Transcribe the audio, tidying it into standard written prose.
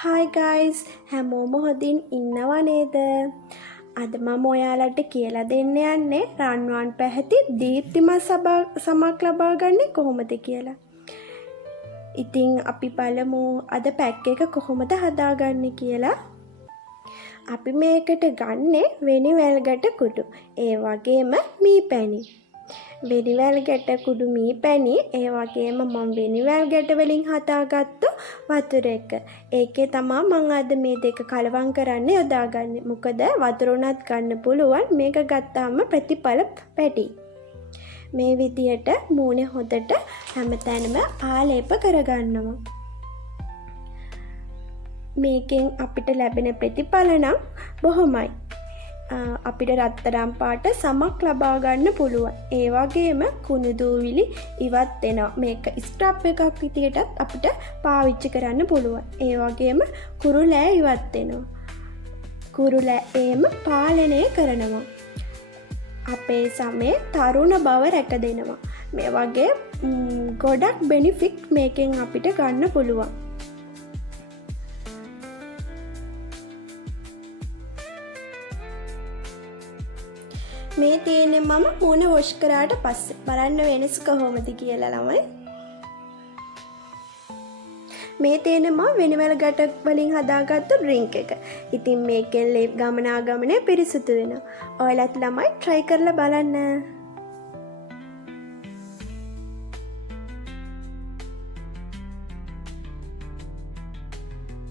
Hi guys, හැමෝම හොඳින් ඉන්නව නේද? අද මම ඔයාලට කියලා දෙන්න යන්නේ රන්වන් පැහැති දීප්තිමත් සමක් ලබා ගන්නේ කොහොමද කියලා. ඉතින් අපි බලමු අද පැක් එක කොහොමද හදාගන්නේ කියලා. අපි මේකට ගන්නේ වෙනිවැල් ගැට කුඩු. ඒ වගේම මී පැණි. වෙනිවැල් ගැට කුඩු මී පැණි ඒ වගේම මම වෙනිවැල් ගැට වලින් හදාගත්තු වතුර එක. ඒකේ තමයි මම අද මේ දෙක කලවම් කරන්න යොදාගන්නේ. මොකද වතුර උනත් ගන්න පුළුවන්. මේක ගත්තාම ප්‍රතිඵල පැටි. මේ විදියට මූණේ හොදට හැමතැනම ආලේප කරගන්නවා. මේකෙන් අපිට ලැබෙන ප්‍රතිඵල නම් බොහොමයි. අපිට රත්තරන් පාට සමක් ලබා ගන්න පුළුවන්. ඒ වගේම කුණු දූවිලි ඉවත් වෙනවා. මේක ස්ක්‍රබ් එකක් විදියටත් අපිට පාවිච්චි කරන්න පුළුවන්. ඒ වගේම කුරුලෑ ඉවත් වෙනවා. කුරුලෑම පාලනය කරනවා. අපේ සමේ තරුණ බව රැක දෙනවා. මේ වගේ ගොඩක් බෙනිෆිට් මේකෙන් අපිට ගන්න පුළුවන්. මේ තියෙන්නේ මම මූණ වොෂ් කරාට පස්සේ. බලන්න වෙනස කොහොමද කියලා ළමයි. මේ තියෙන්නේ මම වෙනිවැල් ගැට වලින් හදාගත්තු ඩ්‍රින්ක් එක. ඉතින් මේකෙන් ලේ ගමනාගමනය පිරිසිදු වෙනවා. ඔයාලත් ළමයි try කරලා බලන්න.